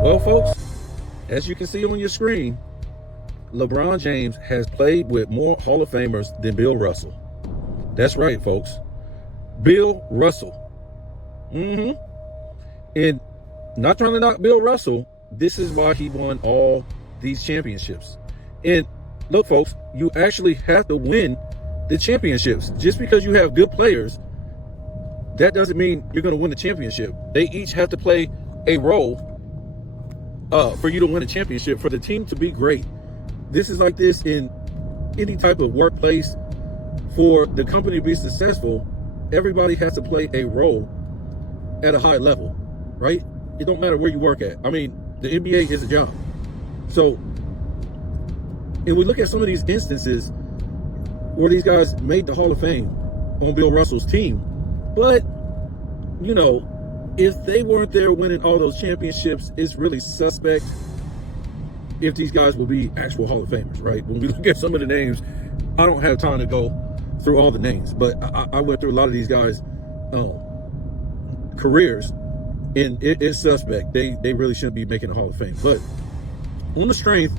Well, folks, as you can see on your screen, LeBron James has played with more Hall of Famers than Bill Russell. That's right, folks. Bill Russell. And not trying to knock Bill Russell, this is why he won all these championships. And look, folks, you actually have to win the championships. Just because you have good players, that doesn't mean you're going to win the championship. They each have to play a role for you to win a championship, for the team to be great. This is like this in any type of workplace. For the company to be successful, everybody has to play a role at a high level, right? It don't matter where you work at. I mean, the NBA is a job. So, and we look at some of these instances where these guys made the Hall of Fame on Bill Russell's team. But, you know, if they weren't there winning all those championships, it's really suspect if these guys will be actual Hall of Famers, right? When we look at some of the names, I don't have time to go through all the names, but I went through a lot of these guys' careers, and it's suspect. They really shouldn't be making the Hall of Fame. But on the strength,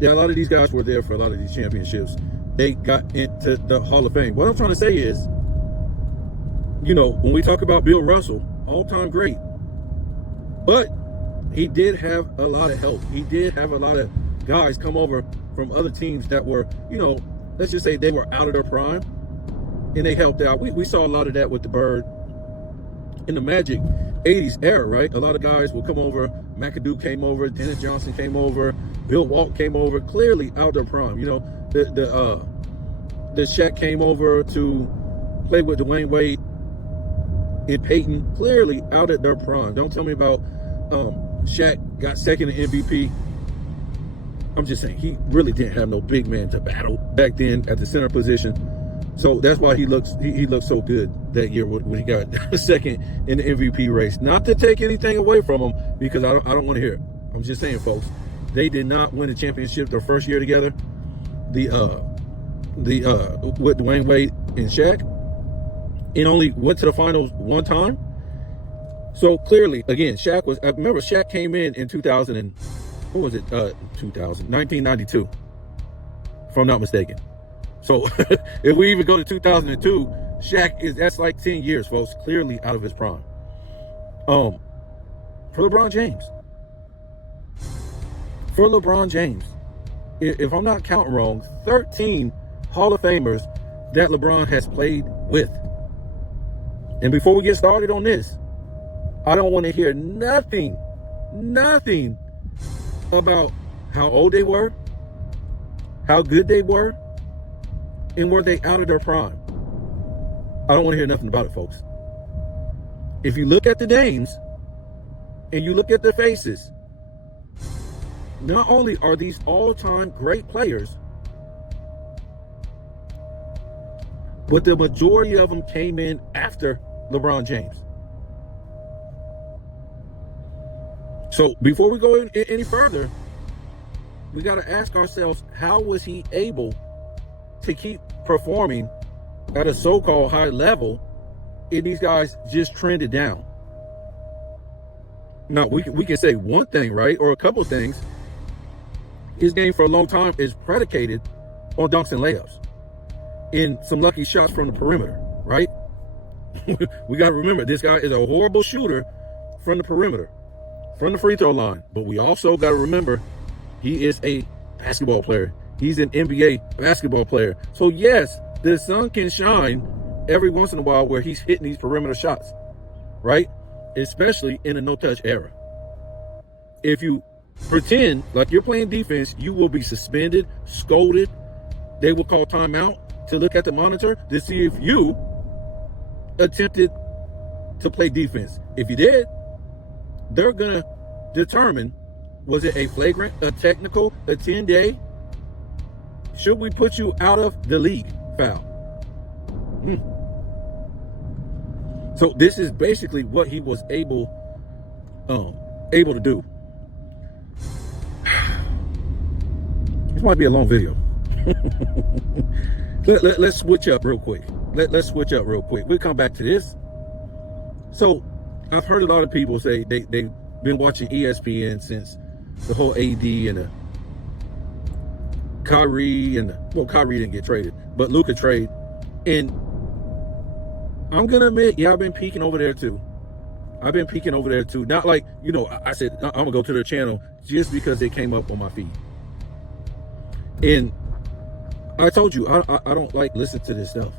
a lot of these guys were there for a lot of these championships. They got into the Hall of Fame. What I'm trying to say is, you know, when we talk about Bill Russell, all-time great, but he did have a lot of help. He did have a lot of guys come over from other teams that were, you know, let's just say they were out of their prime, and they helped out. We saw a lot of that with the Bird in the Magic 80s era, right? A lot of guys will come over. McAdoo came over. Dennis Johnson came over. Bill Walton came over. Clearly out of their prime. You know, the Shaq came over to play with Dwayne Wade and Peyton. Clearly out of their prime. Don't tell me about Shaq got second in MVP. I'm just saying, he really didn't have no big man to battle back then at the center position. So that's why he looked so good that year when he got second in the MVP race. Not to take anything away from him, because I don't want to hear it. I'm just saying, folks, they did not win the championship their first year together. With Dwayne Wade and Shaq, and only went to the finals one time. So clearly, again, I remember Shaq came in 2000 and what was it? 1992, if I'm not mistaken. So if we even go to 2002, that's like 10 years, folks, clearly out of his prime. For LeBron James, if I'm not counting wrong, 13 Hall of Famers that LeBron has played with. And before we get started on this, I don't want to hear nothing about how old they were, how good they were, and were they out of their prime. I don't want to hear nothing about it, folks. If you look at the names and you look at their faces, not only are these all-time great players, but the majority of them came in after LeBron James. So before we go any further, we got to ask ourselves, how was he able to keep performing at a so-called high level and these guys just trended down? Now, we can say one thing, right? Or a couple things. His game for a long time is predicated on dunks and layups and some lucky shots from the perimeter, right? We got to remember, this guy is a horrible shooter from the perimeter, from the free throw line. But we also got to remember, he is a basketball player. He's an NBA basketball player. So yes, the sun can shine every once in a while where he's hitting these perimeter shots, right? Especially in a no-touch era. If you pretend like you're playing defense, you will be suspended, scolded. They will call timeout to look at the monitor to see if you attempted to play defense. If you did, they're gonna determine, was it a flagrant, a technical, a 10-day? Should we put you out of the league foul? So this is basically what he was able to do. This might be a long video. Let's switch up real quick. Let's switch up real quick. We'll come back to this. So I've heard a lot of people say they been watching ESPN since the whole AD and the Kyrie and Kyrie didn't get traded, but Luka trade. And I'm gonna admit, yeah, I've been peeking over there too. Not like, I said I'm gonna go to their channel just because they came up on my feed. And I told you I don't like listening to this stuff.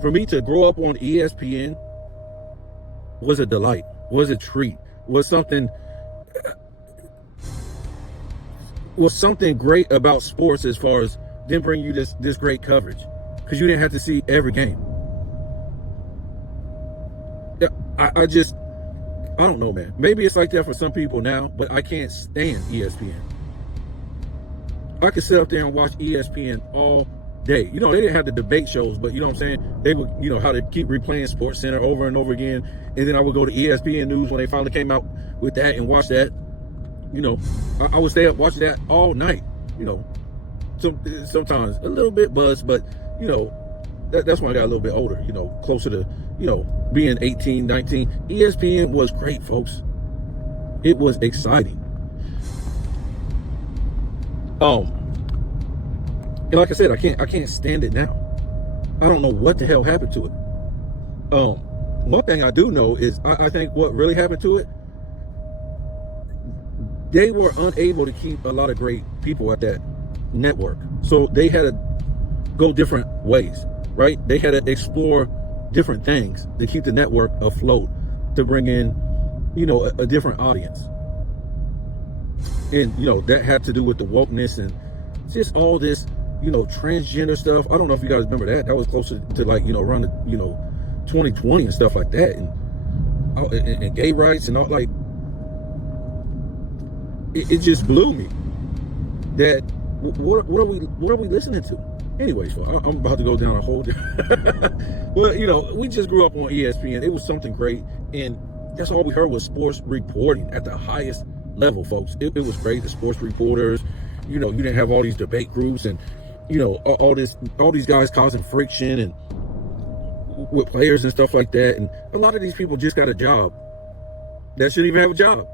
For me to grow up on ESPN was a delight, was a treat, was something great about sports, as far as them bring you this great coverage, because you didn't have to see every game. Yeah, I don't know, man. Maybe it's like that for some people now, but I can't stand ESPN. I could sit up there and watch ESPN all day. They didn't have the debate shows, but you know what I'm saying? They would, how to keep replaying Sports Center over and over again. And then I would go to ESPN News when they finally came out with that and watch that. I would stay up watching that all night. Sometimes a little bit buzzed, but that's when I got a little bit older, closer to, being 18, 19. ESPN was great, folks. It was exciting. And like I said, I can't stand it now. I don't know what the hell happened to it. One thing I do know is I think what really happened to it, they were unable to keep a lot of great people at that network. So they had to go different ways, right? They had to explore different things to keep the network afloat, to bring in, a different audience. And, that had to do with the wokeness and just all this, transgender stuff. I don't know if you guys remember that. That was closer to like, around the, 2020 and stuff like that. And gay rights and all, like, it just blew me that what are we listening to? Anyways, so I'm about to go down a whole well, we just grew up on ESPN. It was something great, and that's all we heard was sports reporting at the highest level, folks. It was great. The sports reporters, you didn't have all these debate groups and all these guys causing friction and with players and stuff like that. And a lot of these people just got a job that shouldn't even have a job.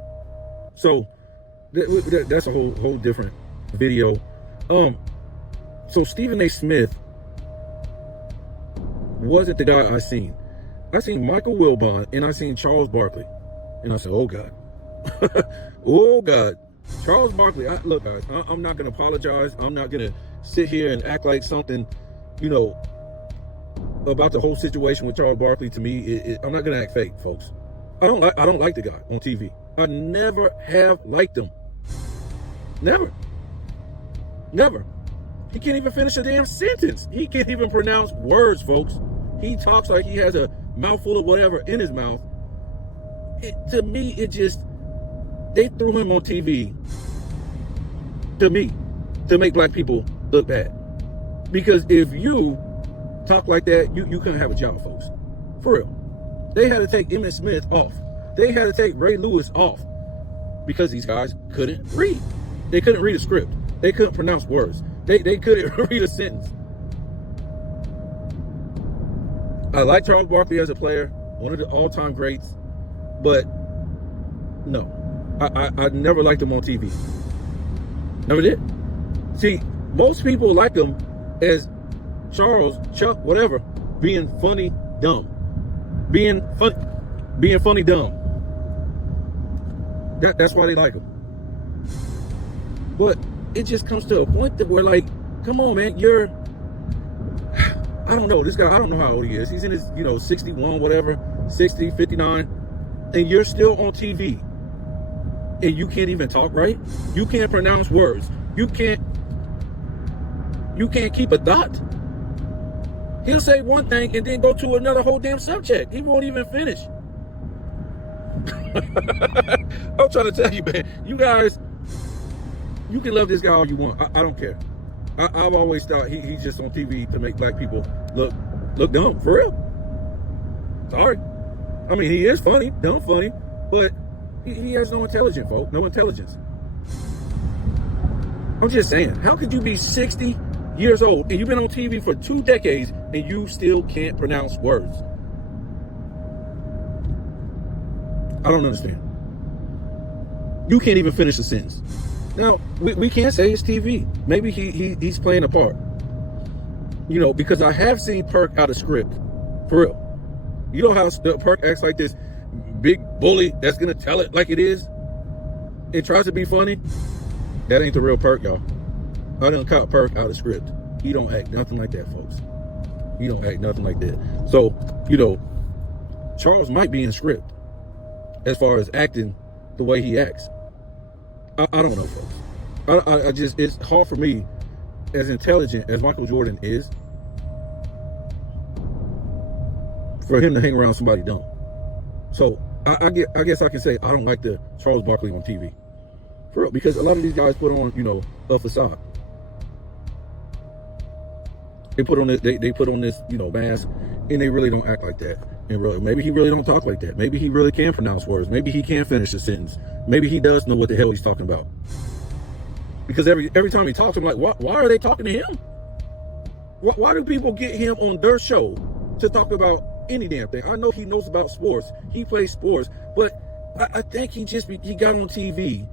So that's a whole different video. So Stephen A. Smith wasn't the guy I seen. I seen Michael Wilbon and I seen Charles Barkley, and I said, "Oh God, oh God, Charles Barkley." Look, guys, I'm not gonna apologize. I'm not gonna sit here and act like something, about the whole situation with Charles Barkley. To me, I'm not gonna act fake, folks. I don't like the guy on TV. I never have liked him. Never. He can't even finish a damn sentence. He can't even pronounce words, folks. He talks like he has a mouthful of whatever in his mouth. To me, they threw him on TV, to make black people look bad. Because if you talk like that, you couldn't have a job, folks. For real. They had to take Emmitt Smith off. They had to take Ray Lewis off because these guys couldn't read. They couldn't read a script. They couldn't pronounce words. They couldn't read a sentence. I like Charles Barkley as a player, one of the all-time greats, but no, I never liked him on TV. Never did. See, most people like him as Charles, Chuck, whatever, being funny, dumb. Being funny, dumb. That's why they like him. But it just comes to a point that we're like, come on, man, I don't know, this guy, I don't know how old he is. He's in his, 61, whatever, 60, 59, and you're still on TV. And you can't even talk right. You can't pronounce words. You can't keep a thought. He'll say one thing and then go to another whole damn subject. He won't even finish. I'm trying to tell you, man, you guys, you can love this guy all you want. I don't care. I've always thought he's just on TV to make black people look dumb. For real. Sorry. I mean, he is funny, dumb funny, but he has no intelligence, folks. No intelligence. I'm just saying, how could you be 60 years old and you've been on TV for 2 decades and you still can't pronounce words? I don't understand. You can't even finish a sentence. Now, we can't say it's TV. Maybe he's playing a part. You know, because I have seen Perk out of script. For real. You know how Perk acts like this big bully that's going to tell it like it is? It tries to be funny. That ain't the real Perk, y'all. I done caught Perk out of script. He don't act nothing like that, folks. He don't act nothing like that. So, you know, Charles might be in script as far as acting the way he acts. I don't know, folks. I just, it's hard for me, as intelligent as Michael Jordan is, for him to hang around somebody dumb. So I guess I can say I don't like the Charles Barkley on TV. For real, because a lot of these guys put on, you know, a facade. They put on this, they put on this, you know, mask, and they really don't act like that. And really, maybe he really don't talk like that. Maybe he really can pronounce words. Maybe he can finish a sentence. Maybe he does know what the hell he's talking about. Because every time he talks, I'm like, why are they talking to him? Why do people get him on their show to talk about any damn thing? I know he knows about sports. He plays sports, but I think he got on TV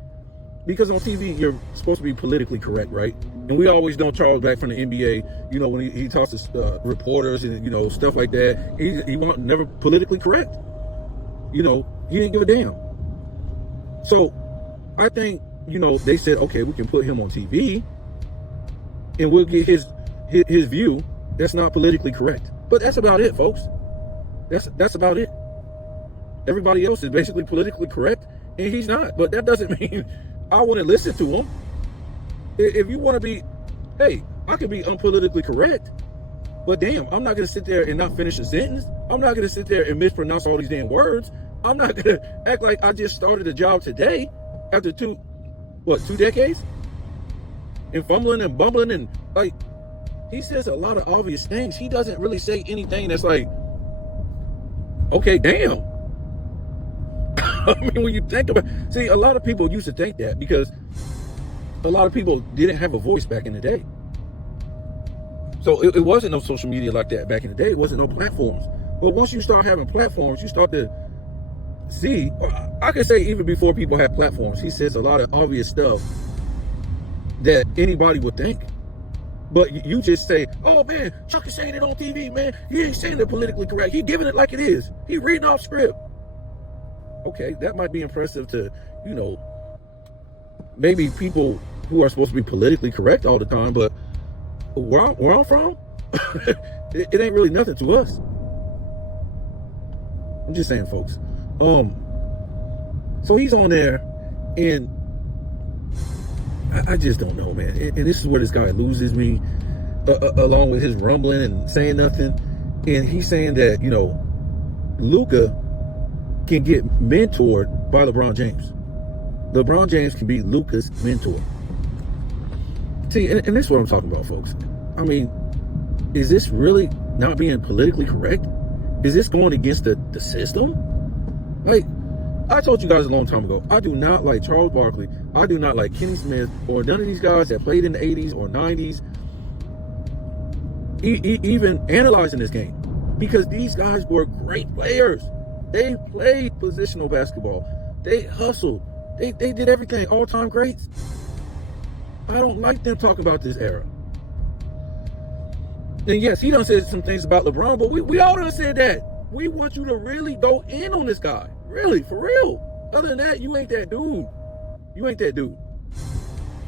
because on TV you're supposed to be politically correct, right? And we always know Charles back from the NBA, you know, when he talks to reporters and, you know, stuff like that, he never politically correct. You know, he didn't give a damn. So I think, you know, they said, okay, we can put him on TV and we'll get his view that's not politically correct. But that's about it, folks. That's about it. Everybody else is basically politically correct, and he's not. But that doesn't mean I want to listen to him. If you want to be, hey, I can be unpolitically correct, but damn, I'm not going to sit there and not finish a sentence. I'm not going to sit there and mispronounce all these damn words. I'm not going to act like I just started a job today after two decades? And fumbling and bumbling and, like, he says a lot of obvious things. He doesn't really say anything that's like, okay, damn. I mean, when you think about it, see, a lot of people used to think that because a lot of people didn't have a voice back in the day. So it wasn't no social media like that back in the day. It wasn't no platforms. But once you start having platforms, you start to see, I could say even before people had platforms, he says a lot of obvious stuff that anybody would think. But you just say, oh man, Chuck is saying it on TV, man. He ain't saying it politically correct. He giving it like it is. He reading off script. Okay, that might be impressive to, you know, maybe people who are supposed to be politically correct all the time, but where I'm from, it ain't really nothing to us. I'm just saying, folks. So he's on there, and I just don't know, man. And this is where this guy loses me, along with his rumbling and saying nothing. And he's saying that, you know, Luka can get mentored by LeBron James. LeBron James can be Luka's mentor. See, and this is what I'm talking about, folks. I mean, is this really not being politically correct? Is this going against the system? Like, I told you guys a long time ago, I do not like Charles Barkley. I do not like Kenny Smith or none of these guys that played in the 80s or 90s even analyzing this game, because these guys were great players. They played positional basketball. They hustled. They did everything. All-time greats. I don't like them talking about this era. And yes, he done said some things about LeBron, but we all done said that. We want you to really go in on this guy. Really, for real. Other than that, you ain't that dude. You ain't that dude.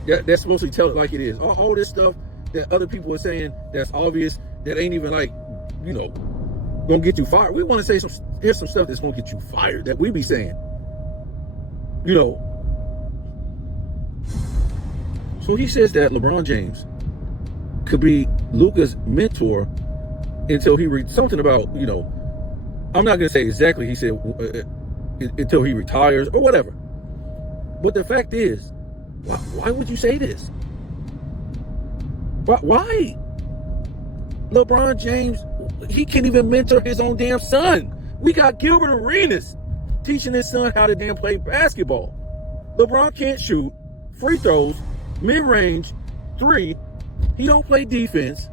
That's supposed to tell it like it is. All this stuff that other people are saying that's obvious, that ain't even like, you know, gonna get you fired. We want to say here's some stuff that's gonna get you fired that we be saying. You know. So he says that LeBron James could be Luka's mentor until he reads something about, you know, I'm not gonna say exactly he said until he retires or whatever. But the fact is, why would you say this? Why? LeBron James, he can't even mentor his own damn son. We got Gilbert Arenas teaching his son how to damn play basketball. LeBron can't shoot free throws, mid-range, three. He don't play defense.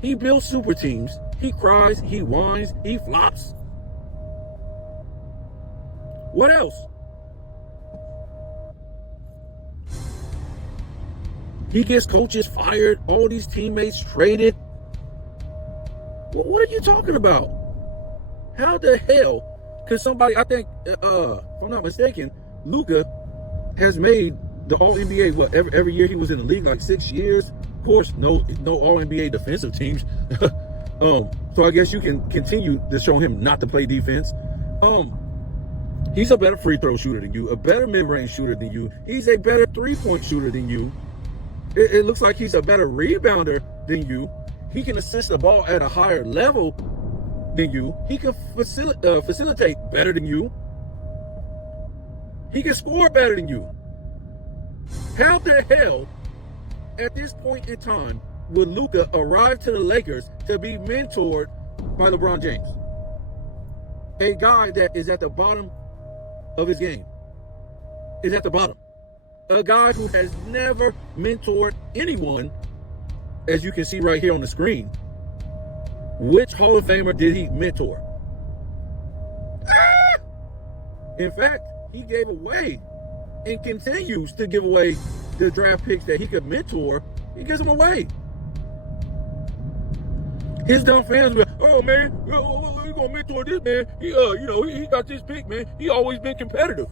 He builds super teams. He cries, he whines, he flops. What else? He gets coaches fired, all these teammates traded. Well, what are you talking about? How the hell could somebody, I think, if I'm not mistaken, Luka has made the All-NBA, every year he was in the league, like 6 years. Of course, no All-NBA defensive teams. So I guess you can continue to show him not to play defense. He's a better free throw shooter than you, a better mid-range shooter than you. He's a better three-point shooter than you. It looks like he's a better rebounder than you. He can assist the ball at a higher level than you. He can facilitate better than you. He can score better than you. How the hell, at this point in time, would Luka arrive to the Lakers to be mentored by LeBron James? A guy that is at the bottom of his game. Is at the bottom. A guy who has never mentored anyone, as you can see right here on the screen. Which Hall of Famer did he mentor? In fact, he gave away and continues to give away the draft picks that he could mentor. He gives them away. His dumb fans were, oh man, we're gonna mentor this man. He got this pick, man. He always been competitive.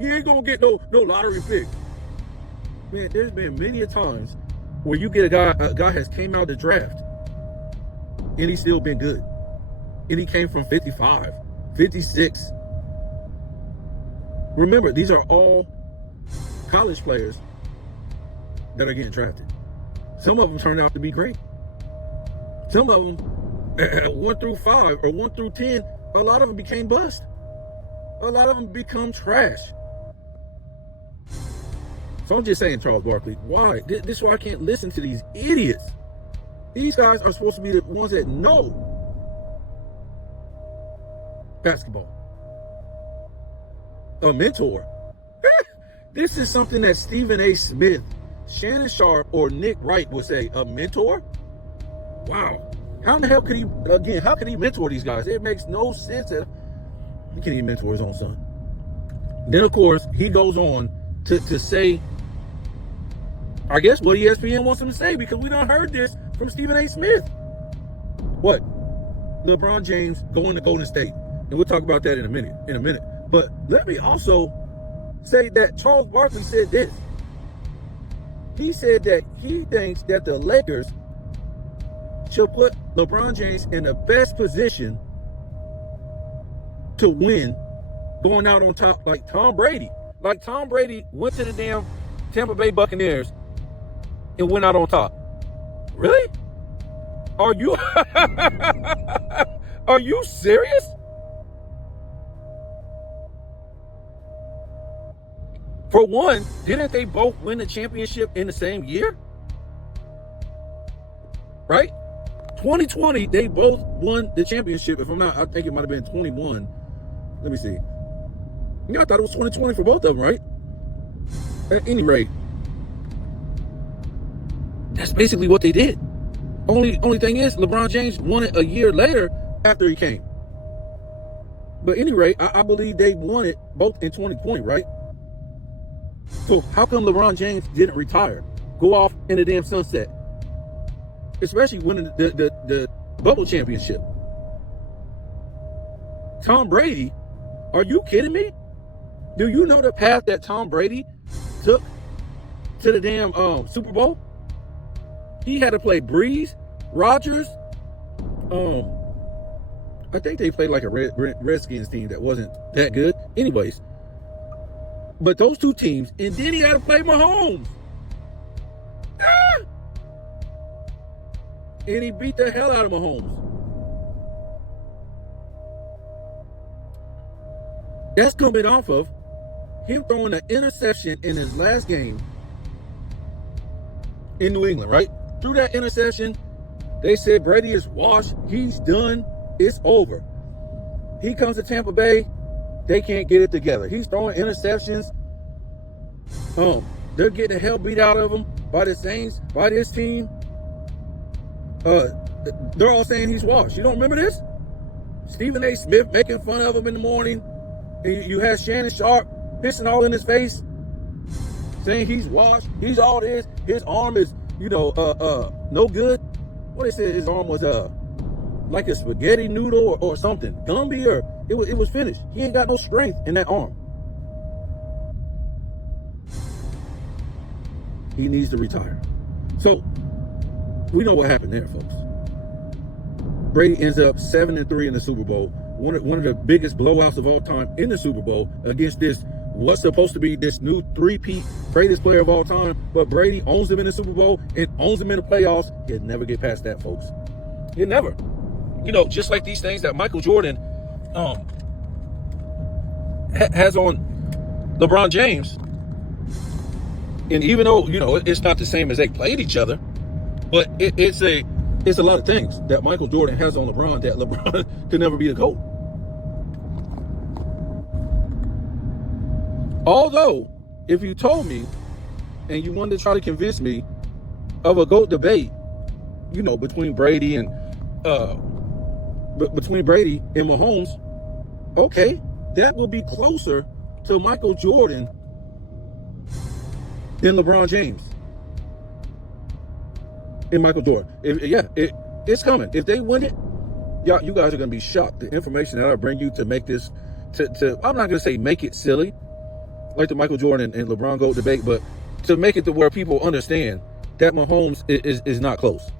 He ain't gonna get no lottery pick. Man, there's been many a times where you get a guy has came out of the draft and he's still been good. And he came from 55, 56. Remember, these are all college players that are getting drafted. Some of them turned out to be great. Some of them, 1 through 5 or 1 through 10, a lot of them became bust. A lot of them become trash. So I'm just saying, Charles Barkley, why? This is why I can't listen to these idiots. These guys are supposed to be the ones that know basketball. A mentor. This is something that Stephen A. Smith, Shannon Sharp, or Nick Wright would say. A mentor? Wow. How the hell could he mentor these guys? It makes no sense that he can't even mentor his own son. Then, of course, he goes on to say, I guess, what ESPN wants him to say, because we done heard this from Stephen A. Smith. What? LeBron James going to Golden State. And we'll talk about that in a minute. But let me also say that Charles Barkley said this. He said that he thinks that the Lakers should put LeBron James in the best position to win, going out on top like Tom Brady. Like Tom Brady went to the damn Tampa Bay Buccaneers and went out on top. Really? Are you are you serious? For one, didn't they both win the championship in the same year? Right? 2020, they both won the championship. If I'm not, I think it might have been 21. Let me see. Yeah, I thought it was 2020 for both of them, right? At any rate, that's basically what they did. Only thing is, LeBron James won it a year later after he came. But at any rate, I believe they won it both in 2020, right? So how come LeBron James didn't retire? Go off in the damn sunset? Especially winning the bubble championship. Tom Brady, are you kidding me? Do you know the path that Tom Brady took to the damn Super Bowl? He had to play Breeze, Rodgers. I think they played like a Redskins team that wasn't that good. Anyways, but those two teams, and then he had to play Mahomes. And he beat the hell out of Mahomes. That's coming off of him throwing an interception in his last game in New England, right? Through that interception, they said Brady is washed. He's done. It's over. He comes to Tampa Bay. They can't get it together. He's throwing interceptions. They're getting the hell beat out of him by the Saints, by this team. They're all saying he's washed. You don't remember this? Stephen A. Smith making fun of him in the morning. And you had Shannon Sharp pissing all in his face, saying he's washed, he's all this, his arm is, no good. What they said, his arm was like a spaghetti noodle or something, Gumby, or it was finished. He ain't got no strength in that arm. He needs to retire. So we know what happened there, folks. Brady ends up 7-3 in the Super Bowl. One of the biggest blowouts of all time in the Super Bowl against this what's supposed to be this new three-peat greatest player of all time, but Brady owns him in the Super Bowl and owns him in the playoffs. He'll never get past that, folks. He'll never. Just like these things that Michael Jordan has on LeBron James. And even though, it's not the same as they played each other, but it's a lot of things that Michael Jordan has on LeBron that LeBron could never be the GOAT. Although, if you told me and you wanted to try to convince me of a GOAT debate, between Brady and Mahomes, okay, that will be closer to Michael Jordan than LeBron James and Michael Jordan. It's coming. If they win it, you guys are going to be shocked. The information that I bring you to make this, I'm not going to say make it silly, like the Michael Jordan and LeBron GOAT debate, but to make it to where people understand that Mahomes is not close.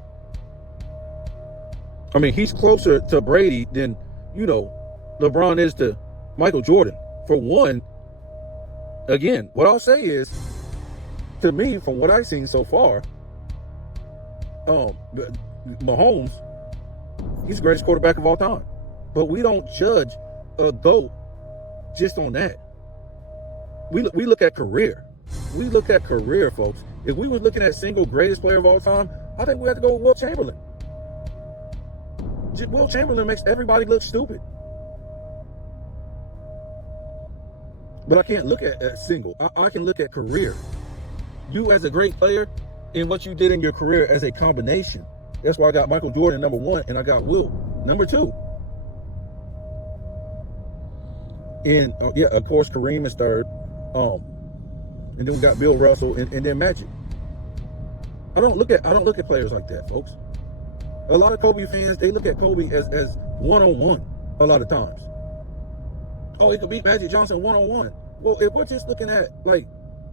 I mean, he's closer to Brady than, LeBron is to Michael Jordan. For one, again, what I'll say is, to me, from what I've seen so far, Mahomes, he's the greatest quarterback of all time. But we don't judge a GOAT just on that. We look at career. We look at career, folks. If we were looking at single greatest player of all time, I think we have to go with Wilt Chamberlain. Wilt Chamberlain makes everybody look stupid. But I can't look at single. I can look at career. You as a great player and what you did in your career as a combination. That's why I got Michael Jordan number 1 and I got Wilt number 2. And of course Kareem is 3rd. And then we got Bill Russell and then Magic. I don't look at players like that, folks. A lot of Kobe fans, they look at Kobe as one-on-one a lot of times. Oh, he could beat Magic Johnson one-on-one. Well, if we're just looking at like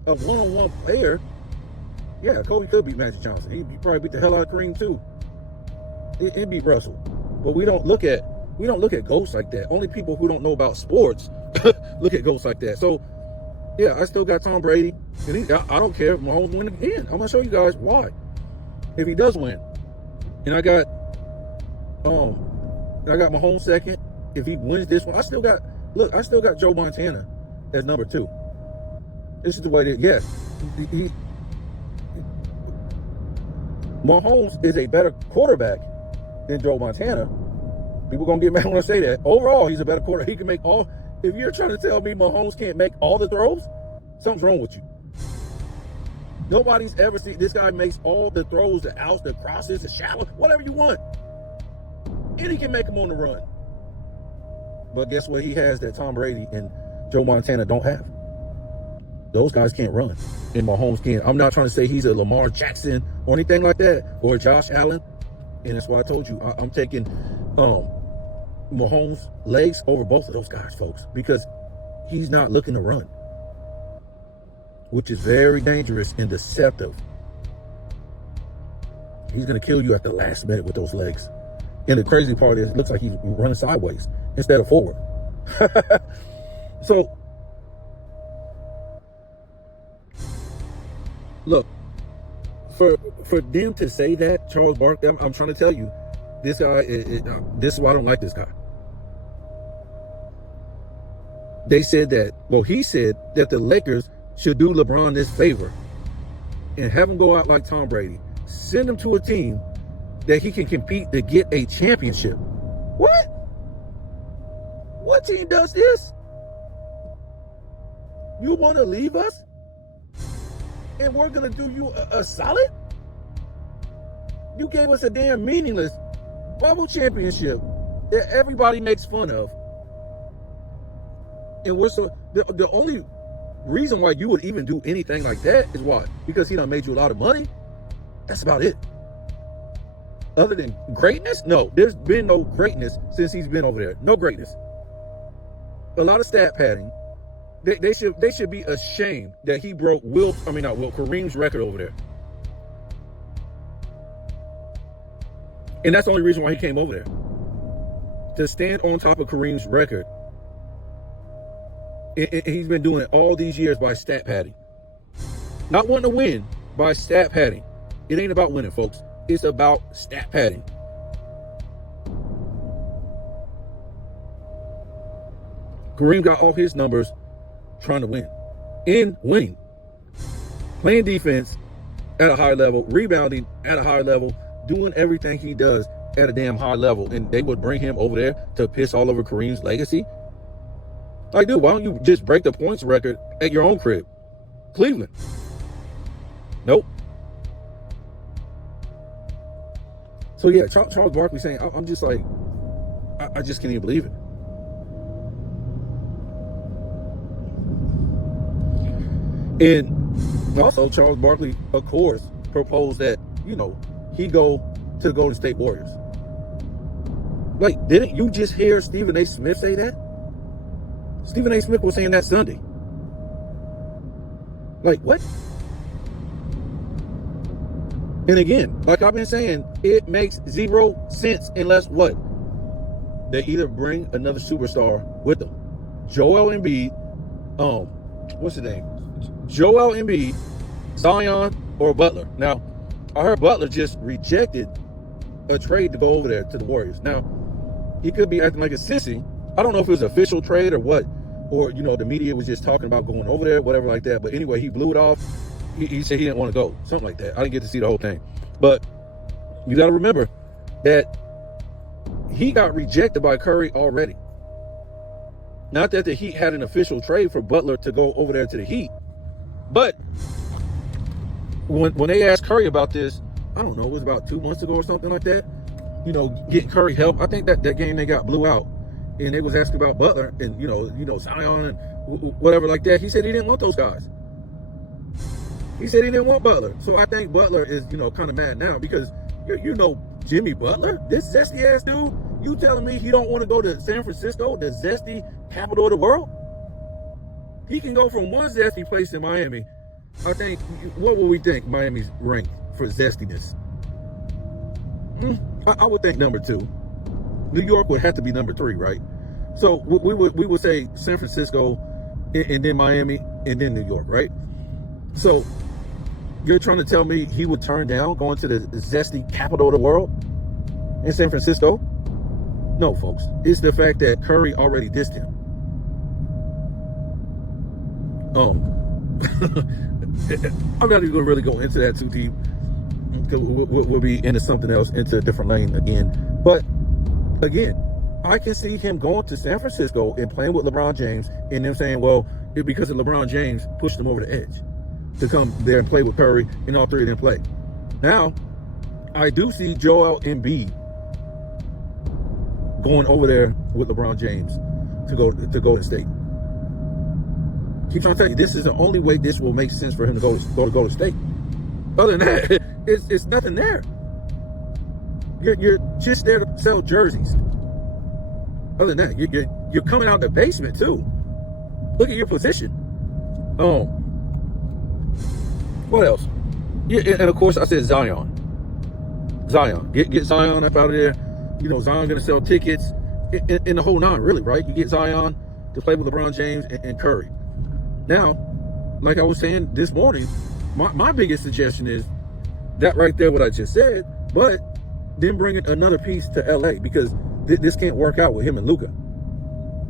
a one-on-one player, yeah, Kobe could beat Magic Johnson. He'd probably beat the hell out of Kareem too. He'd beat Russell. But we don't look at GOATs like that. Only people who don't know about sports look at GOATs like that. So yeah, I still got Tom Brady. And I don't care if Mahomes win again. I'm gonna show you guys why. If he does win. And I got Mahomes 2nd. If he wins this one, I still got Joe Montana as number 2. This is the way it is. Yes. Mahomes is a better quarterback than Joe Montana. People gonna get mad when I say that. Overall, he's a better quarterback. He can make all. If you're trying to tell me Mahomes can't make all the throws, something's wrong with you. Nobody's ever seen this guy makes all the throws, the outs, the crosses, the shallow, whatever you want. And he can make them on the run. But guess what he has that Tom Brady and Joe Montana don't have? Those guys can't run. And Mahomes can't. I'm not trying to say he's a Lamar Jackson or anything like that, or Josh Allen. And that's why I told you I'm taking Mahomes' legs over both of those guys, folks, because he's not looking to run, which is very dangerous and deceptive. He's going to kill you at the last minute with those legs. And the crazy part is, it looks like he's running sideways instead of forward. So, look, for them to say that, Charles Barkley, I'm trying to tell you, this guy, this is why I don't like this guy. They said that, he said that the Lakers should do LeBron this favor and have him go out like Tom Brady. Send him to a team that he can compete to get a championship. What? What team does this? You want to leave us? And we're going to do you a solid? You gave us a damn meaningless bubble championship that everybody makes fun of. And we're so the only reason why you would even do anything like that is why? Because he done made you a lot of money. That's about it. Other than greatness, no, there's been no greatness since he's been over there. No greatness. A lot of stat padding. They should be ashamed that he broke Kareem's record over there. And that's the only reason why he came over there. To stand on top of Kareem's record. And he's been doing it all these years by stat padding. Not wanting to win, by stat padding. It ain't about winning, folks. It's about stat padding. Kareem got all his numbers trying to win. And winning. Playing defense at a high level, rebounding at a high level, doing everything he does at a damn high level. And they would bring him over there to piss all over Kareem's legacy. Like, dude, why don't you just break the points record at your own crib? Cleveland. Nope. So, yeah, Charles Barkley saying, I'm just like, I just can't even believe it. And also, Charles Barkley, of course, proposed that, he go to the Golden State Warriors. Like, didn't you just hear Stephen A. Smith say that? Stephen A. Smith was saying that Sunday. Like, what? And again, like I've been saying, it makes zero sense unless what? They either bring another superstar with them. Joel Embiid, what's his name? Joel Embiid, Zion, or Butler. Now, I heard Butler just rejected a trade to go over there to the Warriors. Now, he could be acting like a sissy. I don't know if it was an official trade or what. Or, the media was just talking about going over there, whatever like that. But anyway, he blew it off. He said he didn't want to go. Something like that. I didn't get to see the whole thing. But you got to remember that he got rejected by Curry already. Not that the Heat had an official trade for Butler to go over there to the Heat. But when they asked Curry about this, I don't know, it was about 2 months ago or something like that, getting Curry help. I think that game they got blew out. And they was asking about Butler and, Zion and whatever like that. He said he didn't want those guys. He said he didn't want Butler. So I think Butler is, kind of mad now because, Jimmy Butler, this zesty ass dude, you telling me he don't want to go to San Francisco, the zesty capital of the world? He can go from one zesty place in Miami. I think, what would we think Miami's ranked for zestiness? I would think number 2. New York would have to be number 3, right? So we would say San Francisco, and then Miami, and then New York, right? So you're trying to tell me he would turn down going to the zesty capital of the world in San Francisco? No, folks. It's the fact that Curry already dissed him. I'm not even going to really go into that too deep because we'll be into something else, into a different lane again. But again, I can see him going to San Francisco and playing with LeBron James and them saying, well, it's because of LeBron James pushed him over the edge to come there and play with Curry, and all three of them play. Now, I do see Joel Embiid going over there with LeBron James to go to Golden State. Keep trying to tell you, this is the only way this will make sense for him to go to Golden State. Other than that, it's nothing there. You're just there to sell jerseys. Other than that, you're coming out the basement too. Look at your position. What else? Yeah, and of course I said Zion. Get Zion up out of there. Zion gonna sell tickets in the whole nine, really, right? You get Zion to play with LeBron James and Curry. Now, like I was saying this morning, my biggest suggestion is that right there, what I just said, but then bring another piece to LA, because this can't work out with him and Luka.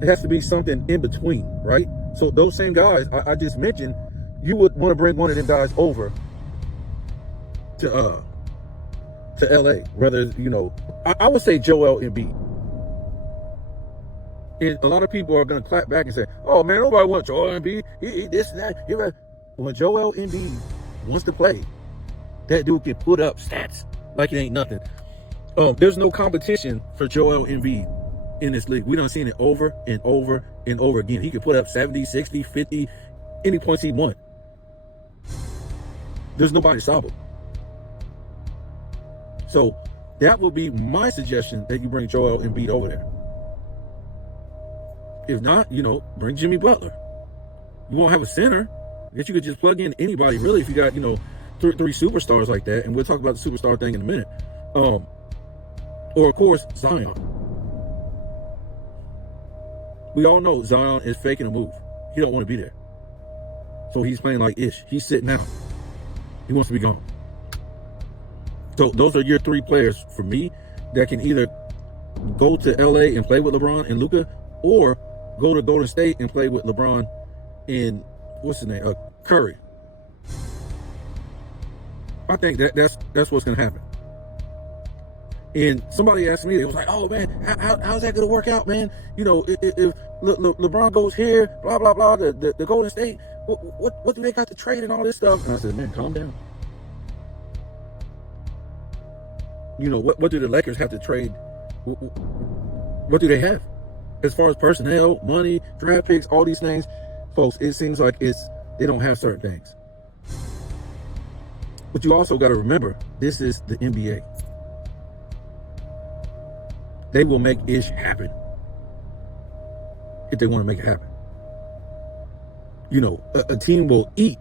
It has to be something in between, right? So those same guys I just mentioned, you would want to bring one of them guys over to LA. Rather, I would say Joel Embiid. And a lot of people are going to clap back and say, oh man, nobody wants Joel Embiid. He this and that. When Joel Embiid wants to play, that dude can put up stats like it ain't nothing. There's no competition for Joel Embiid in this league. We done seen it over and over and over again. He can put up 70, 60, 50, any points he won. There's nobody to stop him. So that would be my suggestion, that you bring Joel Embiid over there. If not, bring Jimmy Butler. You won't have a center. I guess you could just plug in anybody, really, if you got, three superstars like that. And we'll talk about the superstar thing in a minute. Or, of course, Zion. We all know Zion is faking a move. He don't want to be there. So he's playing like ish. He's sitting out. He wants to be gone. So those are your three players for me that can either go to LA and play with LeBron and Luka, or go to Golden State and play with LeBron and what's his name? Curry. I think that's what's gonna happen. And somebody asked me, it was like, oh man, how's that gonna work out, man? If LeBron goes here, blah blah blah, the Golden State, what do they got to trade and all this stuff? And I said, man, calm down. What do the Lakers have to trade? What do they have as far as personnel, money, draft picks, all these things? Folks, it seems like they don't have certain things. But you also got to remember, this is the NBA. They will make ish happen if they want to make it happen. A team will eat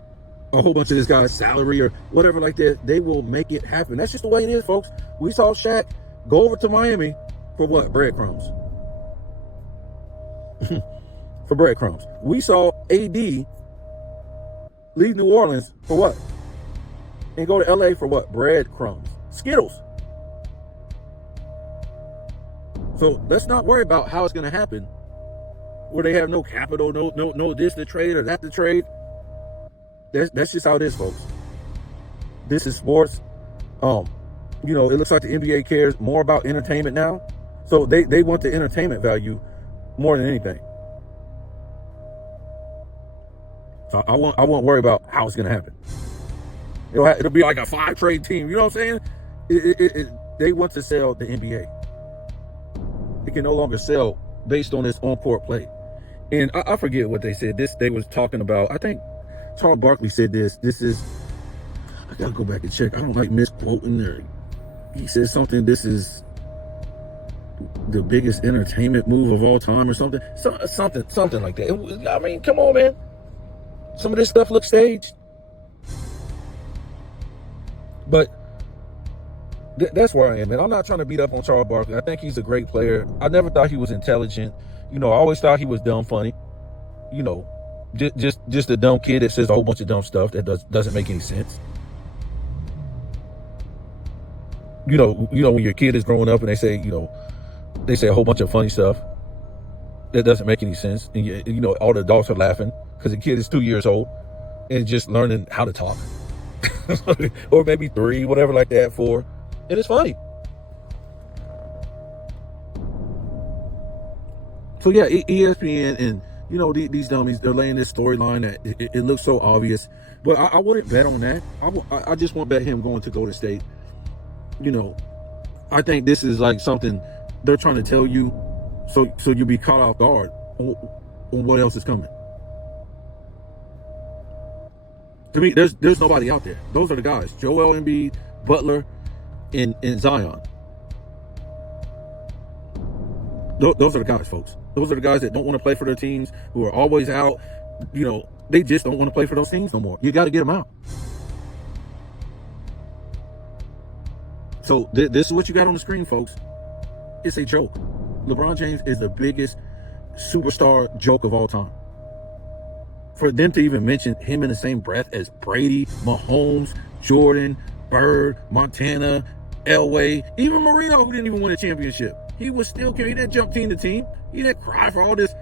a whole bunch of this guy's salary or whatever like that. They will make it happen. That's just the way it is, folks. We saw Shaq go over to Miami for what? Breadcrumbs. For breadcrumbs. We saw AD leave New Orleans for what? And go to LA for what? Breadcrumbs. Skittles. So let's not worry about how it's going to happen, where they have no capital, no this to trade or that to trade. That's just how it is, folks. This is sports. It looks like the NBA cares more about entertainment now. So they want the entertainment value more than anything. So I won't worry about how it's going to happen. It'll be like a 5-trade team. You know what I'm saying? They want to sell the NBA. It can no longer sell based on its on-court play. And I forget what they said. They was talking about, I think Charles Barkley said this. This is, I got to go back and check. I don't like misquoting there. He said something, this is the biggest entertainment move of all time or something. Something like that. I mean, come on, man. Some of this stuff looks staged. But that's where I am, man. I'm not trying to beat up on Charles Barkley. I think he's a great player. I never thought he was intelligent. I always thought he was dumb funny. Just a dumb kid that says a whole bunch of dumb stuff that doesn't make any sense. When your kid is growing up and they say a whole bunch of funny stuff that doesn't make any sense, and all the adults are laughing because the kid is 2 years old and just learning how to talk. Or maybe 3, whatever like that, 4. And it's funny. So yeah, ESPN and these dummies, they're laying this storyline that it looks so obvious, but I wouldn't bet on that. I just won't bet him going to Golden State. I think this is like something they're trying to tell you, so you'll be caught off guard on what else is coming. To me, there's nobody out there. Those are the guys: Joel Embiid, Butler, and Zion. Those are the guys, folks. Those are the guys that don't want to play for their teams, who are always out. They just don't want to play for those teams no more. You got to get them out. So this is what you got on the screen, folks. It's a joke. LeBron James is the biggest superstar joke of all time. For them to even mention him in the same breath as Brady, Mahomes, Jordan, Bird, Montana, Elway, even Marino, who didn't even win a championship. He was still carrying that jump team to team. He didn't cry for all this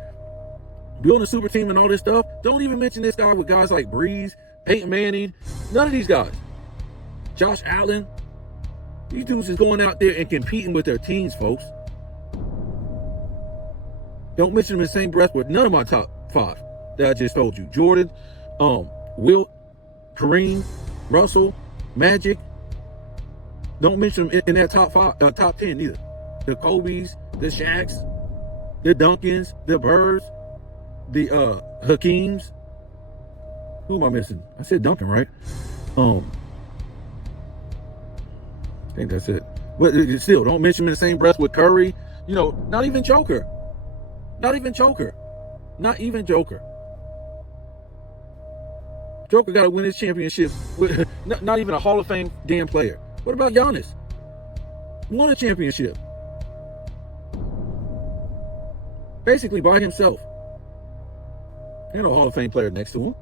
building a super team and all this stuff. Don't even mention this guy with guys like Breeze, Peyton Manning, none of these guys. Josh Allen. These dudes is going out there and competing with their teams, folks. Don't mention them in the same breath with none of my top 5 that I just told you. Jordan, Wilt, Kareem, Russell, Magic. Don't mention them in that top 10 either. The Kobe's, the Shaqs, the Duncans, the Birds, the Hakeems. Who am I missing? I said Duncan, right? I think that's it. But still, don't mention him in the same breath with Curry. Not even Joker. Not even Joker. Not even Joker. Joker got to win his championships with not even a Hall of Fame damn player. What about Giannis? Won a championship. Basically by himself. Ain't no Hall of Fame player next to him.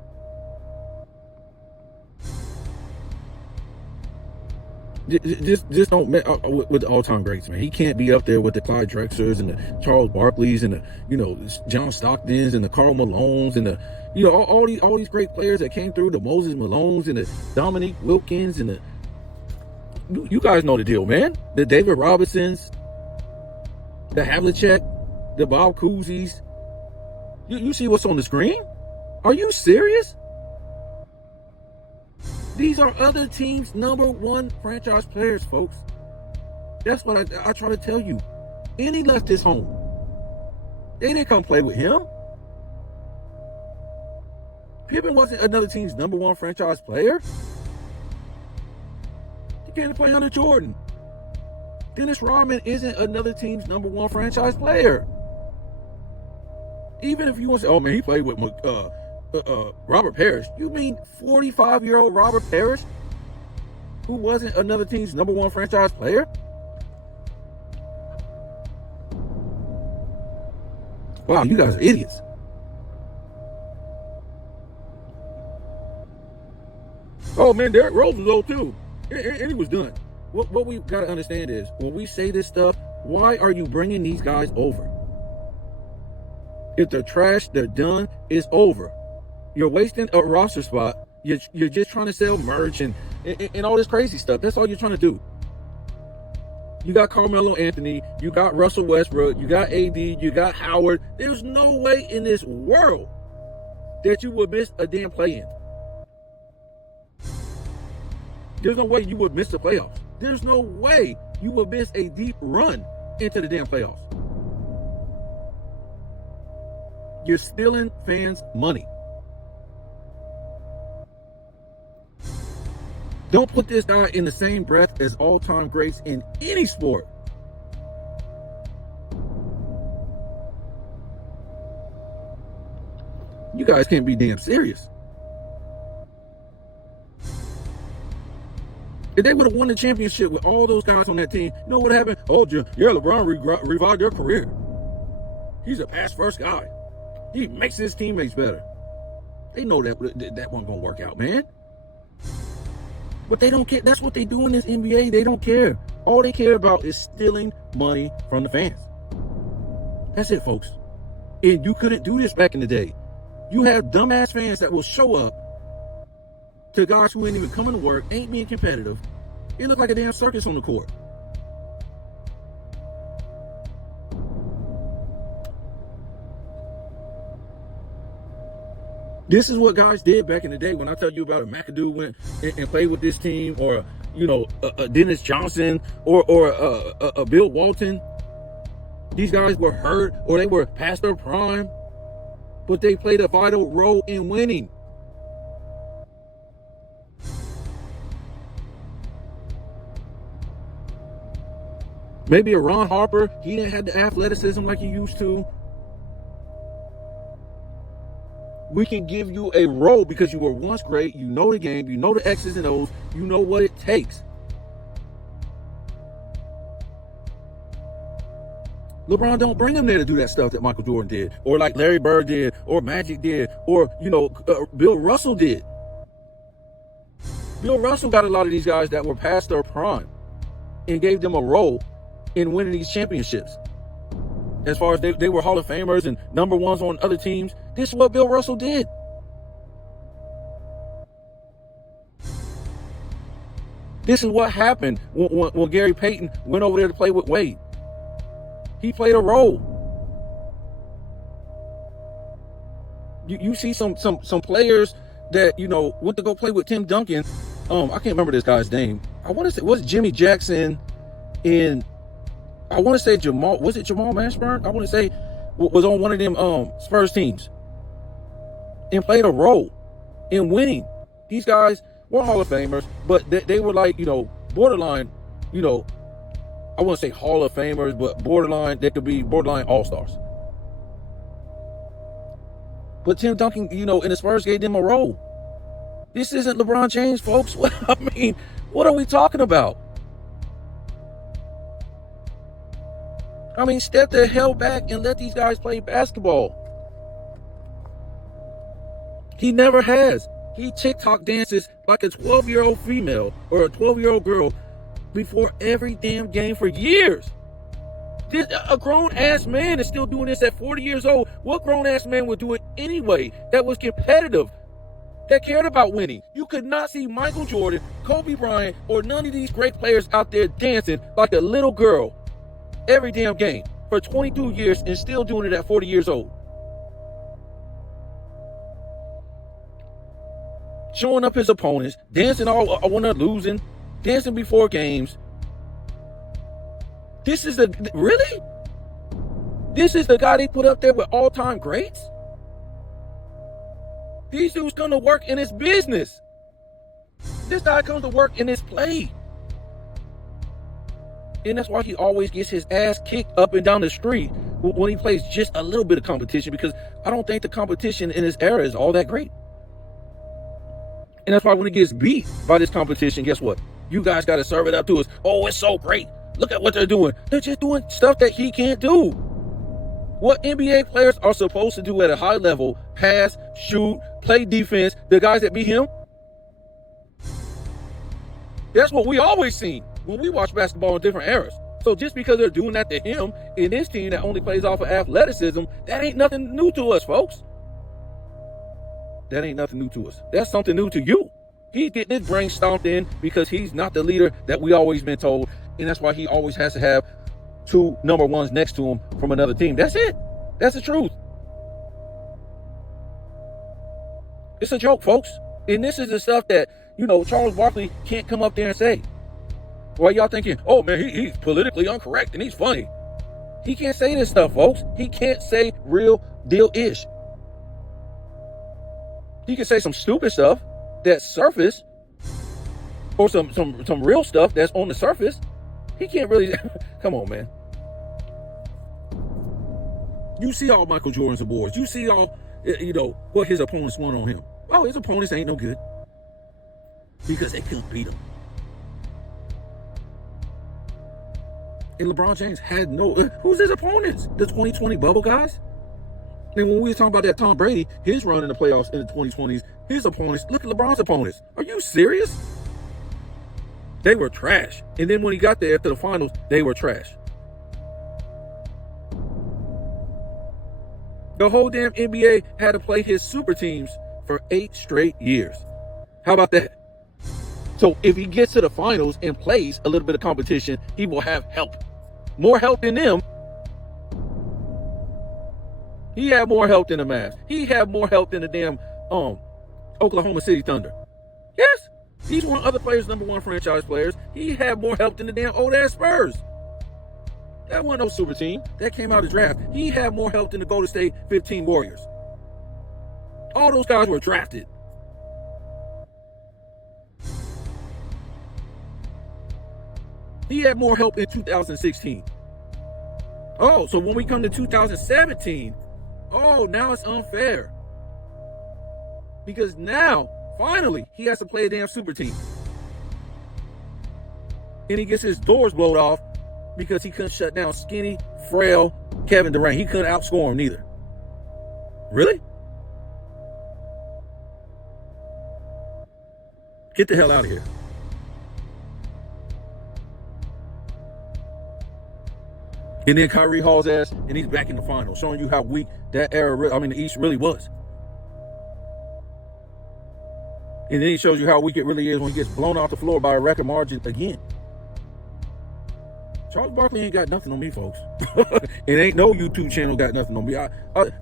Just don't with the all-time greats, man. He can't be up there with the Clyde Drexlers and the Charles Barkleys and the John Stocktons and the Karl Malones and the all these great players that came through, the Moses Malones and the Dominique Wilkins and you guys know the deal, man. The David Robinsons, the Havlicek, the Bob Cousy's. You see what's on the screen? Are you serious? These are other teams' #1 franchise players, folks. That's what I try to tell you. And he left his home. They didn't come play with him. Pippen wasn't another team's #1 franchise player. He came to play under Jordan. Dennis Rodman isn't another team's #1 franchise player. Even if you want to say, oh man, he played with Robert Parrish. You mean 45-year-old Robert Parrish, who wasn't another team's #1 franchise player? Wow, you guys are idiots. Oh man, Derrick Rose was old too, and he was done. What we got to understand is, when we say this stuff, why are you bringing these guys over? If they're trash, they're done. It's over. You're wasting a roster spot. You're just trying to sell merch and all this crazy stuff. That's all you're trying to do. You got Carmelo Anthony. You got Russell Westbrook. You got AD. You got Howard. There's no way in this world that you would miss a damn play-in. There's no way you would miss the playoffs. There's no way you would miss a deep run into the damn playoffs. You're stealing fans' money. Don't put this guy in the same breath as all-time greats in any sport. You guys can't be damn serious. If they would have won the championship with all those guys on that team, you know what happened? Oh, yeah, LeBron revived their career. He's a pass-first guy. He makes his teammates better. They know that wasn't going to work out, man. But they don't care. That's what they do in this NBA. They don't care. All they care about is stealing money from the fans. That's it, folks. And you couldn't do this back in the day. You have dumbass fans that will show up to guys who ain't even coming to work, ain't being competitive. It look like a damn circus on the court. This is what guys did back in the day. When I tell you about a McAdoo went and played with this team, or a Dennis Johnson, or a Bill Walton. These guys were hurt or they were past their prime, but they played a vital role in winning. Maybe a Ron Harper, he didn't have the athleticism like he used to. We can give you a role because you were once great. You know the game. You know the X's and O's. You know what it takes. LeBron don't bring him there to do that stuff that Michael Jordan did, or like Larry Bird did, or Magic did, or Bill Russell did. Bill Russell got a lot of these guys that were past their prime and gave them a role in winning these championships. As far as they were Hall of Famers and number ones on other teams, this is what Bill Russell did. This is what happened when Gary Payton went over there to play with Wade. He played a role. You see some players that went to go play with Tim Duncan. I can't remember this guy's name. I want to say, was Jimmy Jackson in? I want to say Jamal. Was it Jamal Mashburn? I want to say was on one of them Spurs teams and played a role. in winning. These guys were Hall of Famers, but they were like, borderline, I wouldn't say Hall of Famers, but borderline, they could be borderline all-stars. But Tim Duncan, in the Spurs gave them a role. This isn't LeBron James, folks. What are we talking about? Step the hell back and let these guys play basketball. He never has. He TikTok dances like a 12-year-old female or a 12-year-old girl before every damn game for years. A grown-ass man is still doing this at 40 years old. What grown-ass man would do it anyway that was competitive, that cared about winning? You could not see Michael Jordan, Kobe Bryant, or none of these great players out there dancing like a little girl every damn game for 22 years and still doing it at 40 years old. Showing up his opponents, dancing all when they're losing, dancing before games. This is the guy they put up there with all-time greats? These dudes come to work in his business. This guy comes to work in his play. And that's why he always gets his ass kicked up and down the street when he plays just a little bit of competition, because I don't think the competition in this era is all that great. And that's why when he gets beat by this competition, guess what? You guys got to serve it up to us. Oh, it's so great. Look at what they're doing. They're just doing stuff that he can't do. What NBA players are supposed to do at a high level: pass, shoot, play defense. The guys that beat him, that's what we always seen when we watch basketball in different eras. So just because they're doing that to him in this team that only plays off of athleticism, that ain't nothing new to us, folks. That ain't nothing new to us. That's something new to you. He getting his brain stomped in because he's not the leader that we always been told. And that's why he always has to have 2 number ones next to him from another team. That's it. That's the truth. It's a joke, folks. And this is the stuff that, Charles Barkley can't come up there and say. Why y'all thinking, oh man, he's politically incorrect and he's funny? He can't say this stuff, folks. He can't say real deal-ish. He can say some stupid stuff that's surface, or some real stuff that's on the surface. He can't really. Come on, man. You see all Michael Jordan's awards. You see all, what his opponents won on him. Oh, his opponents ain't no good because they couldn't beat him. And LeBron James had no. Who's his opponents? The 2020 bubble guys. And when we were talking about that Tom Brady, his run in the playoffs in the 2020s, his opponents, look at LeBron's opponents. Are you serious? They were trash. And then when he got there after the finals, they were trash. The whole damn NBA had to play his super teams for 8 straight years. How about that? So if he gets to the finals and plays a little bit of competition, he will have help. More help than them. He had more help than the Mavs. He had more help than the damn Oklahoma City Thunder. Yes, he's one of other players' #1 franchise players. He had more help than the damn old-ass Spurs. That wasn't no super team. That came out of the draft. He had more help than the Golden State 15 Warriors. All those guys were drafted. He had more help in 2016. Oh, so when we come to 2017, now it's unfair. Because now, finally, he has to play a damn super team. And he gets his doors blown off because he couldn't shut down skinny, frail Kevin Durant. He couldn't outscore him neither. Really? Get the hell out of here. And then Kyrie hauls ass, and he's back in the finals, showing you how weak that era, the East really was. And then he shows you how weak it really is when he gets blown off the floor by a record margin again. Charles Barkley ain't got nothing on me, folks. It ain't no YouTube channel got nothing on me.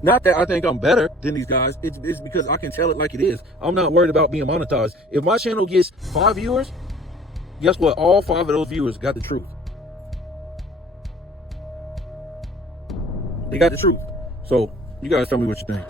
Not that I think I'm better than these guys. It's because I can tell it like it is. I'm not worried about being monetized. If my channel gets 5 viewers, guess what? All 5 of those viewers got the truth. They got the truth. So you guys tell me what you think.